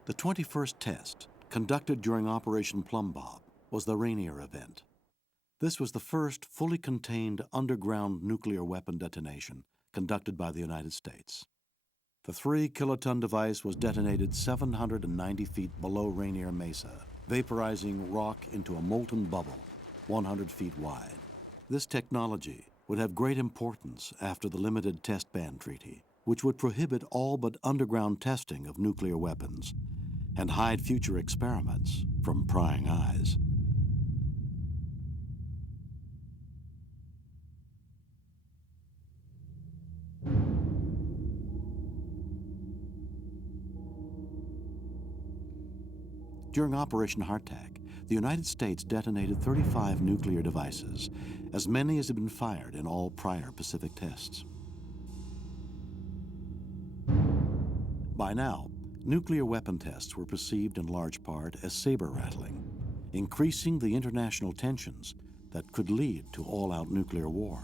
The 21st test, conducted during Operation Plum Bob, was the Rainier event. This was the first fully contained underground nuclear weapon detonation conducted by the United States. The 3-kiloton device was detonated 790 feet below Rainier Mesa, vaporizing rock into a molten bubble 100 feet wide. This technology would have great importance after the Limited Test Ban Treaty, which would prohibit all but underground testing of nuclear weapons and hide future experiments from prying eyes. During Operation Hardtack, the United States detonated 35 nuclear devices, as many as had been fired in all prior Pacific tests. By now, nuclear weapon tests were perceived in large part as saber-rattling, increasing the international tensions that could lead to all-out nuclear war.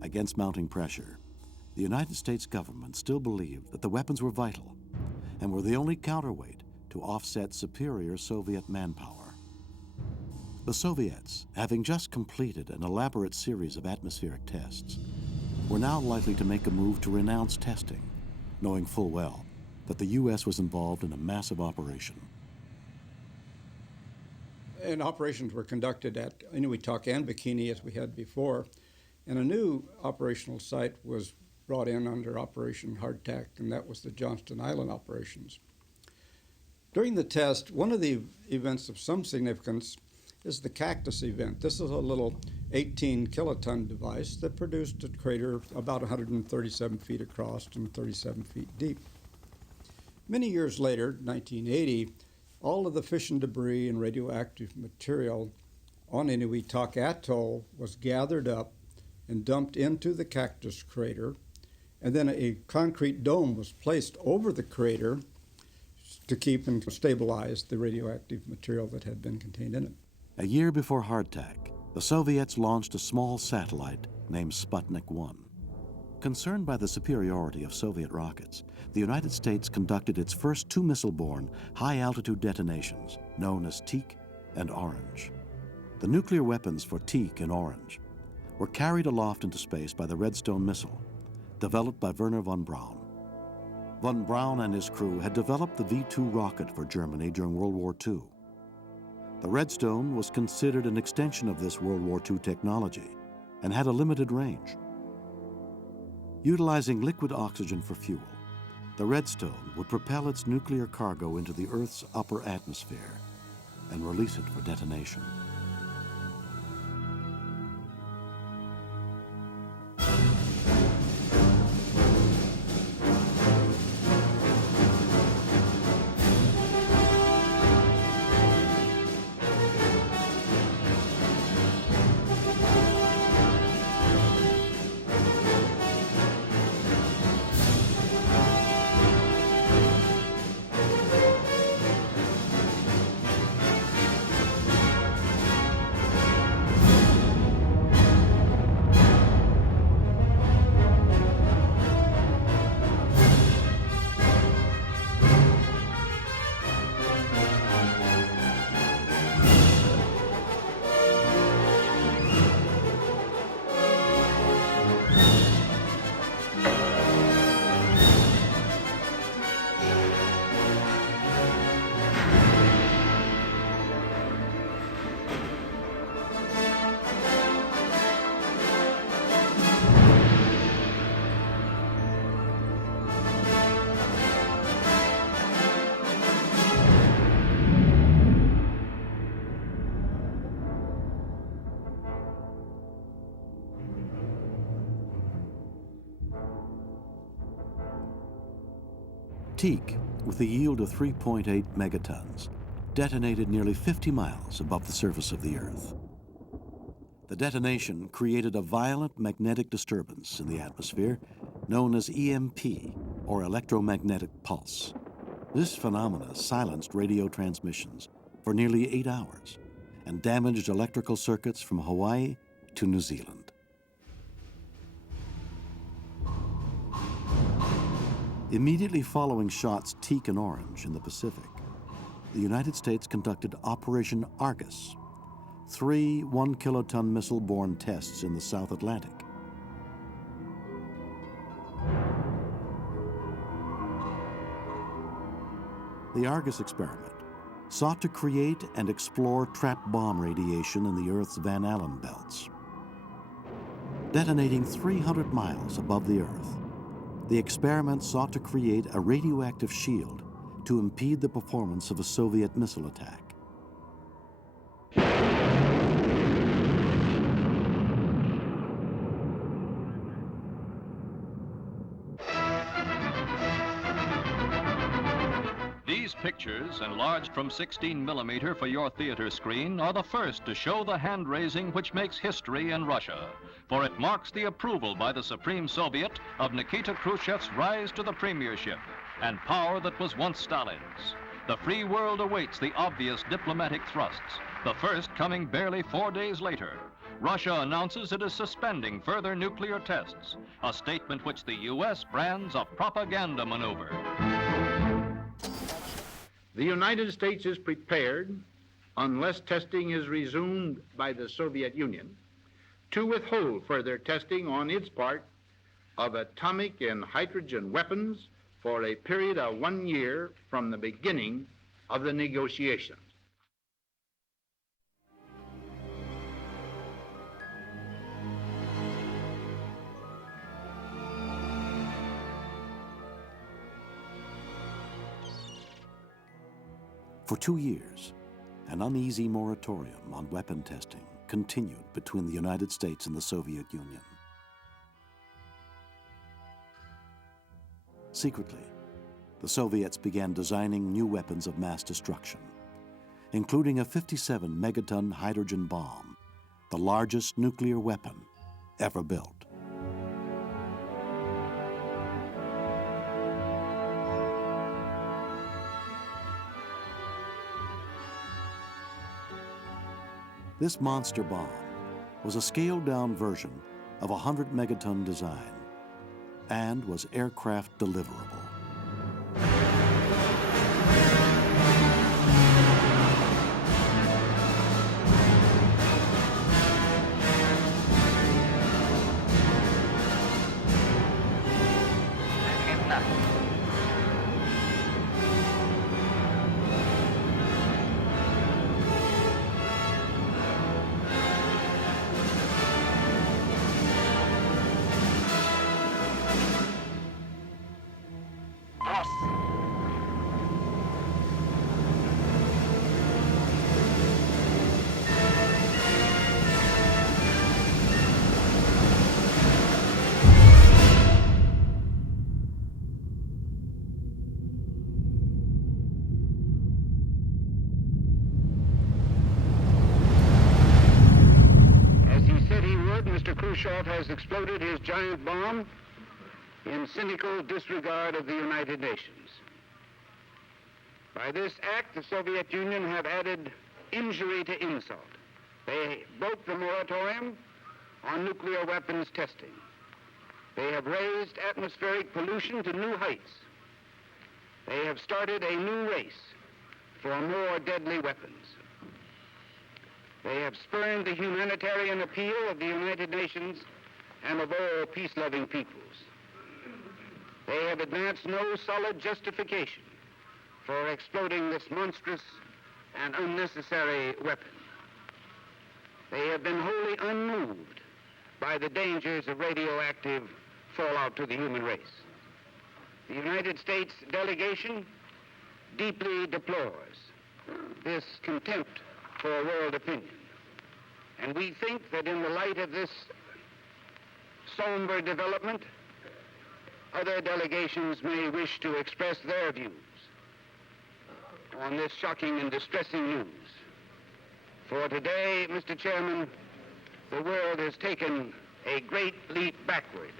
Against mounting pressure, the United States government still believed that the weapons were vital and were the only counterweight to offset superior Soviet manpower. The Soviets, having just completed an elaborate series of atmospheric tests, were now likely to make a move to renounce testing, knowing full well that the U.S. was involved in a massive operation. And operations were conducted at Inuitak and Bikini, as we had before. And a new operational site was brought in under Operation Hardtack, and that was the Johnston Island operations. During the test, one of the events of some significance is the Cactus event. This is a little 18-kiloton device that produced a crater about 137 feet across and 37 feet deep. Many years later, 1980, all of the fission debris and radioactive material on Inuitak Atoll was gathered up and dumped into the Cactus crater, and then a concrete dome was placed over the crater to keep and stabilize the radioactive material that had been contained in it. A year before Hardtack, the Soviets launched a small satellite named Sputnik 1. Concerned by the superiority of Soviet rockets, the United States conducted its first 2 missile-borne high-altitude detonations, known as Teak and Orange. The nuclear weapons for Teak and Orange were carried aloft into space by the Redstone missile, developed by Werner von Braun. Von Braun and his crew had developed the V-2 rocket for Germany during World War II. The Redstone was considered an extension of this World War II technology and had a limited range. Utilizing liquid oxygen for fuel, the Redstone would propel its nuclear cargo into the Earth's upper atmosphere and release it for detonation. Teak, with a yield of 3.8 megatons, detonated nearly 50 miles above the surface of the Earth. The detonation created a violent magnetic disturbance in the atmosphere known as EMP, or electromagnetic pulse. This phenomena silenced radio transmissions for nearly 8 hours and damaged electrical circuits from Hawaii to New Zealand. Immediately following shots Teak and Orange in the Pacific, the United States conducted Operation Argus, 3 1-kiloton missile-borne tests in the South Atlantic. The Argus experiment sought to create and explore trap bomb radiation in the Earth's Van Allen belts. Detonating 300 miles above the Earth, the experiment sought to create a radioactive shield to impede the performance of a Soviet missile attack. These pictures, enlarged from 16 millimeter for your theater screen, are the first to show the hand-raising which makes history in Russia. For it marks the approval by the Supreme Soviet of Nikita Khrushchev's rise to the premiership and power that was once Stalin's. The free world awaits the obvious diplomatic thrusts, the first coming barely 4 days later. Russia announces it is suspending further nuclear tests, a statement which the U.S. brands a propaganda maneuver. The United States is prepared, unless testing is resumed by the Soviet Union, to withhold further testing on its part of atomic and hydrogen weapons for a period of 1 year from the beginning of the negotiations. For 2 years, an uneasy moratorium on weapon testing continued between the United States and the Soviet Union. Secretly, the Soviets began designing new weapons of mass destruction, including a 57-megaton hydrogen bomb, the largest nuclear weapon ever built. This monster bomb was a scaled-down version of a 100-megaton design and was aircraft deliverable. Khrushchev has exploded his giant bomb in cynical disregard of the United Nations. By this act, the Soviet Union have added injury to insult. They broke the moratorium on nuclear weapons testing. They have raised atmospheric pollution to new heights. They have started a new race for more deadly weapons. They have spurned the humanitarian appeal of the United Nations and of all peace-loving peoples. They have advanced no solid justification for exploding this monstrous and unnecessary weapon. They have been wholly unmoved by the dangers of radioactive fallout to the human race. The United States delegation deeply deplores this contempt for world opinion. And we think that in the light of this somber development, other delegations may wish to express their views on this shocking and distressing news. For today, Mr. Chairman, the world has taken a great leap backward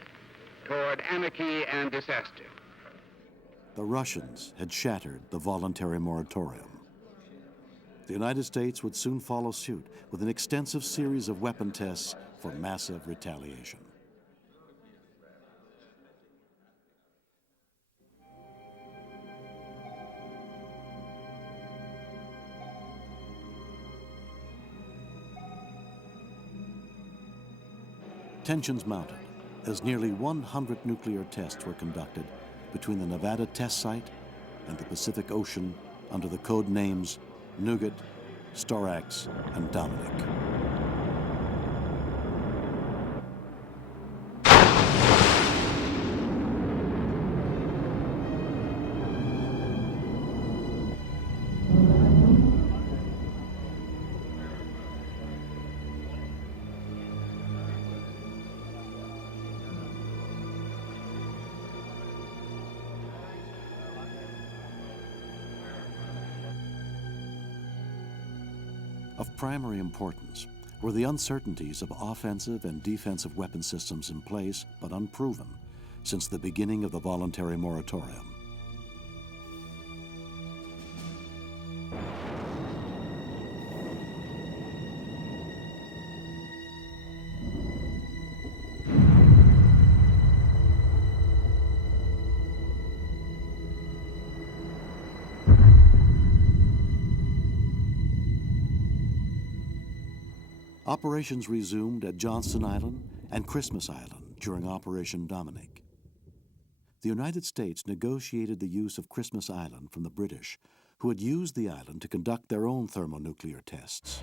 toward anarchy and disaster. The Russians had shattered the voluntary moratorium. The United States would soon follow suit with an extensive series of weapon tests for massive retaliation. Tensions mounted as nearly 100 nuclear tests were conducted between the Nevada test site and the Pacific Ocean under the code names Nougat, Storax, and Dominic. Of primary importance were the uncertainties of offensive and defensive weapon systems in place but unproven since the beginning of the voluntary moratorium. Operations resumed at Johnston Island and Christmas Island during Operation Dominic. The United States negotiated the use of Christmas Island from the British, who had used the island to conduct their own thermonuclear tests.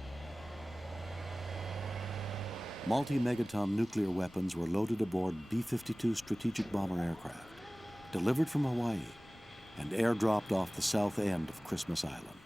Multi-megaton nuclear weapons were loaded aboard B-52 strategic bomber aircraft, delivered from Hawaii, and airdropped off the south end of Christmas Island.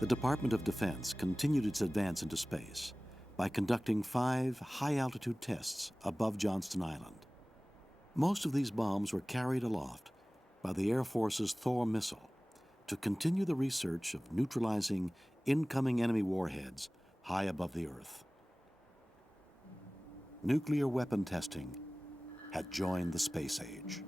The Department of Defense continued its advance into space by conducting 5 high-altitude tests above Johnston Island. Most of these bombs were carried aloft by the Air Force's Thor missile to continue the research of neutralizing incoming enemy warheads high above the Earth. Nuclear weapon testing had joined the space age.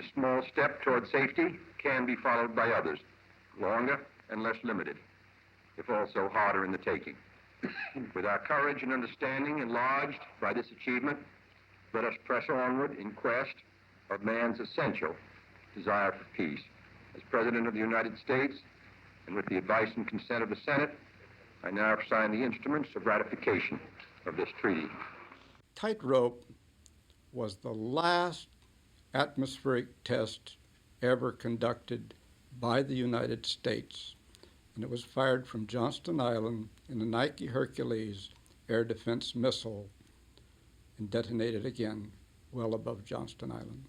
This small step toward safety can be followed by others, longer and less limited, if also harder in the taking. With our courage and understanding enlarged by this achievement, let us press onward in quest of man's essential desire for peace. As President of the United States, and with the advice and consent of the Senate, I now sign the instruments of ratification of this treaty. Tightrope was the last atmospheric test ever conducted by the United States, and it was fired from Johnston Island in a Nike Hercules air defense missile and detonated again well above Johnston Island.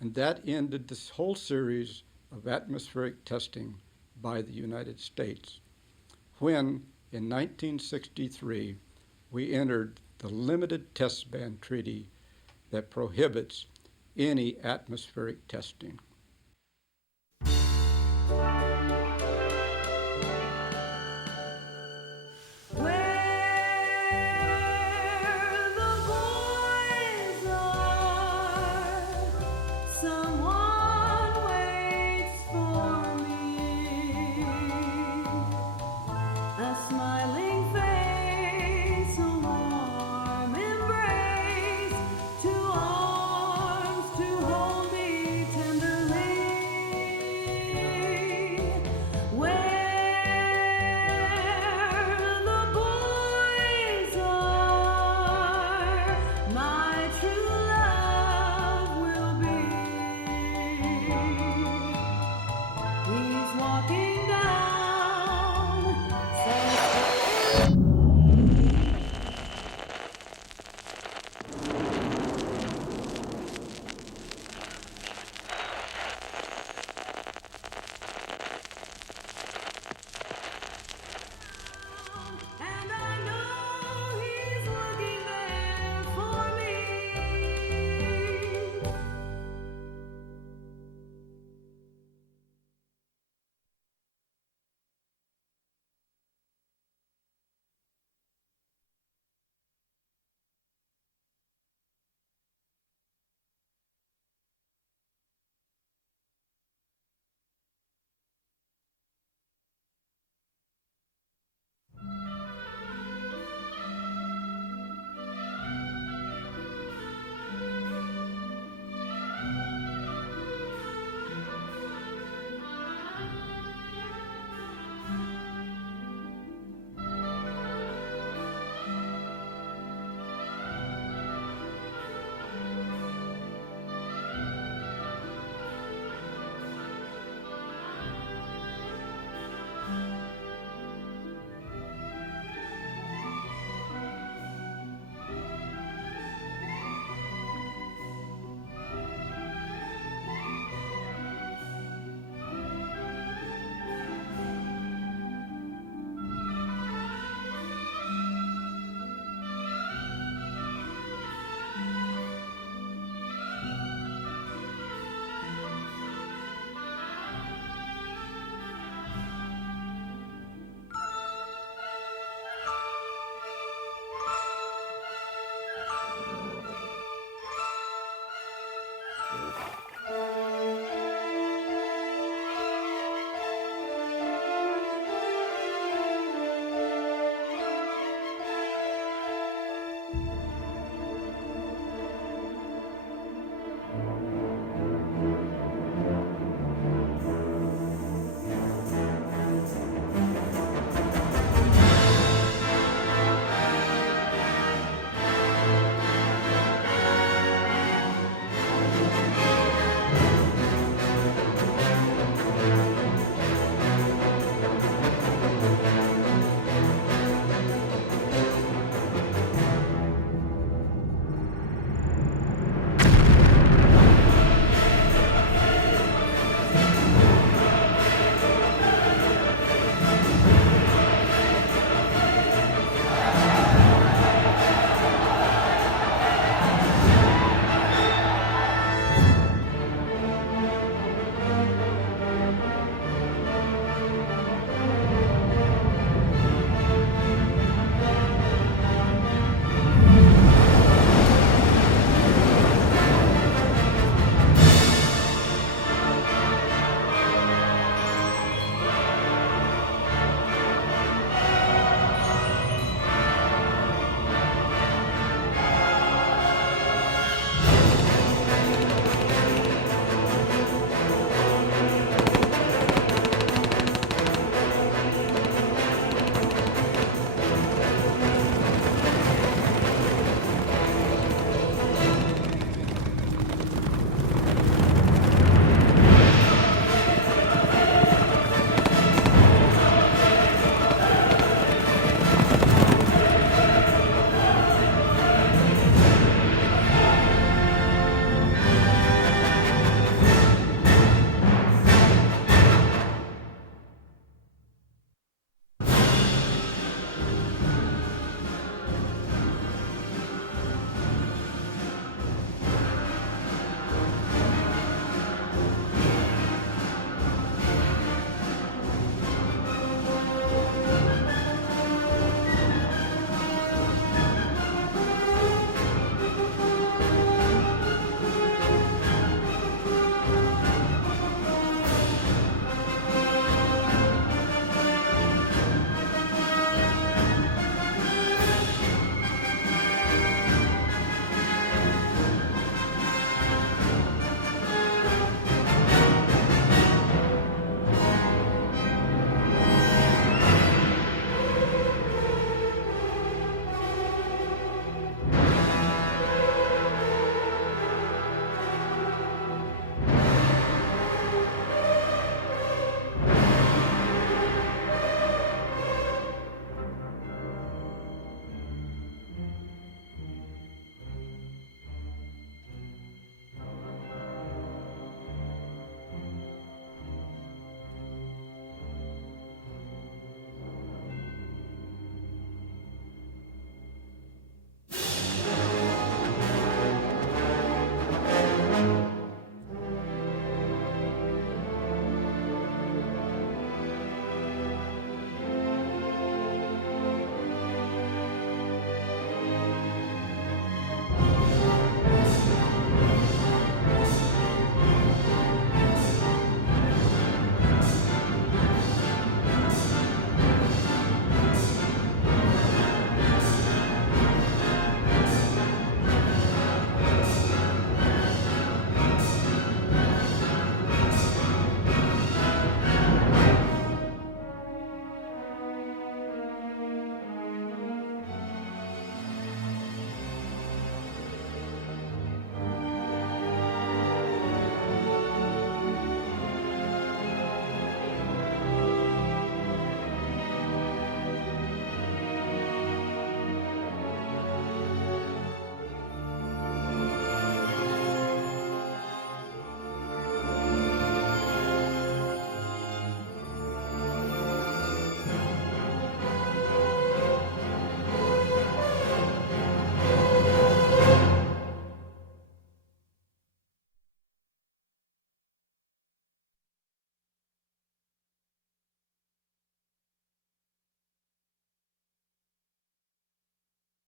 And that ended this whole series of atmospheric testing by the United States, when in 1963 we entered the Limited Test Ban Treaty that prohibits any atmospheric testing. Walking down